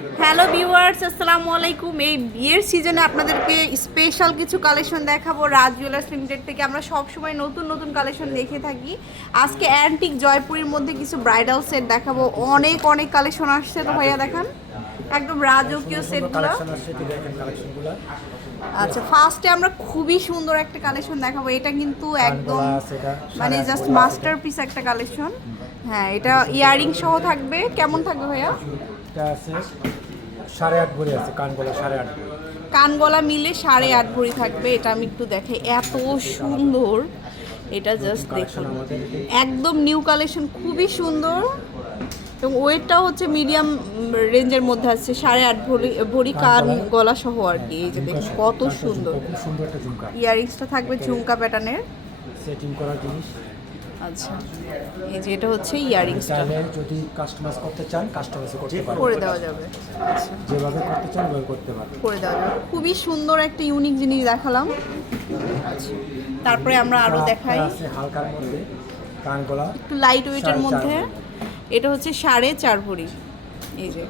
Hello viewers আসসালামু আলাইকুম। এই বিয়ের সিজনে আপনাদেরকে স্পেশাল কিছু কালেকশন দেখাবো। রাজ জুয়েলার্স লিমিটেড থেকে আমরা সব সময় নতুন নতুন কালেকশন দেখে থাকি। আজকে অ্যান্টিক জয়পুরের মধ্যে কিছু ব্রাইডাল সেট দেখাবো। অনেক অনেক কালেকশন আসছে তো ভাইয়া দেখান। একদম রাজকীয় সেটগুলো আচ্ছা ফার্স্টে আমরা খুবই সুন্দর একটা কালেকশন দেখাবো। এটা কিন্তু একদম মানে জাস্ট মাস্টারপিস একটা কালেকশন হ্যাঁ এটা ইয়ারিং সহ থাকবে। কেমন থাকবে ভাইয়া? এটা আছে সাড়ে আট ভরি আছে কানগলা সাড়ে আট ভরি। কানগলা মিলে সাড়ে আট ভরি থাকবে এটা আমি একটু দেখাই। এত সুন্দর। এটা জাস্ট দেখুন। একদম নিউ কালেকশন খুবই সুন্দর। এবং ওয়েটটাও হচ্ছে মিডিয়াম রেঞ্জের মধ্যে আছে সাড়ে আট ভরি ভরি কান গলা সহ আর কি। এই যে দেখুন কত সুন্দর। একটা ইয়ারিংসটা থাকবে ঝুমকা প্যাটার্নের সেটিং করার জিনিস। আচ্ছা। এই যে এটা হচ্ছে ইয়ারিংসটা যদি কাস্টমাইজ করতে চান কাস্টমাইজ করতে পারেন করে দেওয়া যাবে। আচ্ছা। যেভাবে করতে চান ওইভাবে করতে পারেন করে দেওয়া যাবে। খুবই সুন্দর একটা ইউনিক জিনিস দেখালাম। আচ্ছা। তারপরে আমরা আরও দেখাই। হালকার মধ্যে কানগলা একটু লাইট ওয়েটের মধ্যে। এটা হচ্ছে সাড়ে চার ভরি। এই যে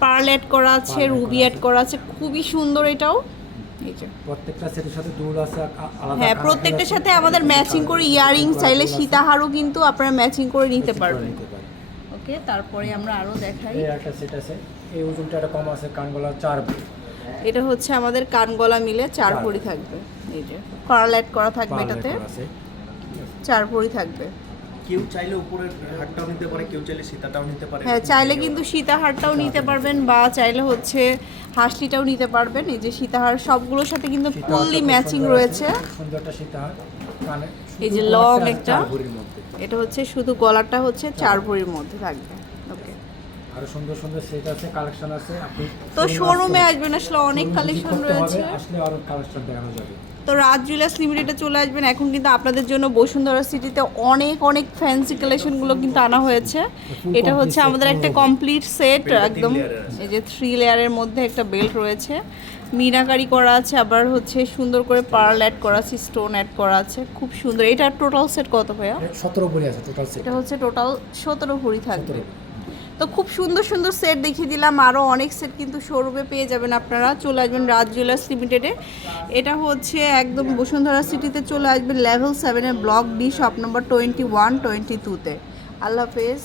পার্ল অ্যাড করা আছে রুবি অ্যাড করা আছে। খুবই সুন্দর এটাও। প্রত্যেকটা সেটের সাথে দুল আছে আলাদা হ্যাঁ প্রত্যেকটার সাথে আমাদের ম্যাচিং করে ইয়ারিং চাইলে সীতাহারও কিন্তু আপনারা ম্যাচিং করে নিতে পারবেন। ওকে তারপরে আমরা আরও দেখাই। এই একটা সেট আছে। এই ওজনটা একটা কম আছে কানগলা চার এটা হচ্ছে আমাদের কানগলা মিলে চার। ভরি থাকবে। এই যে পার্ল অ্যাড করা থাকবে এটাতে। চার ভরি থাকবে। কেউ চাইলে উপরের হাটটাও নিতে পারে কেউ চাইলে সীতাটাও নিতে পারে। হ্যাঁ চাইলে কিন্তু সীতাহারটাও নিতে পারবেন বা চাইলে হচ্ছে হাসলিটাও নিতে পারবেন। এই যে সীতাহার সবগুলোর সাথে কিন্তু ফুললি ম্যাচিং রয়েছে আছে, খুব সুন্দর একটা সীতাহার এই যে লং একটা। এটা হচ্ছে শুধু গলাটা হচ্ছে চার ভরির মধ্যে থাকবে। আরও সুন্দর সুন্দর সেট আছে কালেকশন আছে। আপনি তো শোরুমে আসবেন আসলে অনেক কালেকশন রয়েছে। আসলে আরও কালেকশন দেখানো যাবে। তো রাজ জুয়েলার্স লিমিটেডে চলে আসবেন। এখন কিন্তু আপনাদের জন্য বসুন্ধরা সিটিতে অনেক অনেক ফ্যান্সি কালেকশনগুলো কিন্তু আনা হয়েছে। এটা হচ্ছে আমাদের একটা কমপ্লিট সেট একদম। এই যে থ্রি লেয়ারের মধ্যে একটা বেল্ট রয়েছে। মিনাকারি করা আছে আবার হচ্ছে সুন্দর করে পার্ল অ্যাড করা আছে স্টোন অ্যাড করা আছে। খুব সুন্দর। এটা টোটাল সেট কত ভাইয়া? সতেরো ভরি আছে টোটাল সেট এটা হচ্ছে টোটাল সতেরো ভরি থাকবে। তো খুব সুন্দর সুন্দর সেট দেখিয়ে দিলাম। আরও অনেক সেট কিন্তু শোরুমে পেয়ে যাবেন আপনারা। চলে আসবেন রাজ জুয়েলার্স লিমিটেডে এটা হচ্ছে একদম বসুন্ধরা সিটিতে চলে আসবেন লেভেল সেভেনের block D shop number twenty one twenty টুতে আল্লাহ হাফেজ।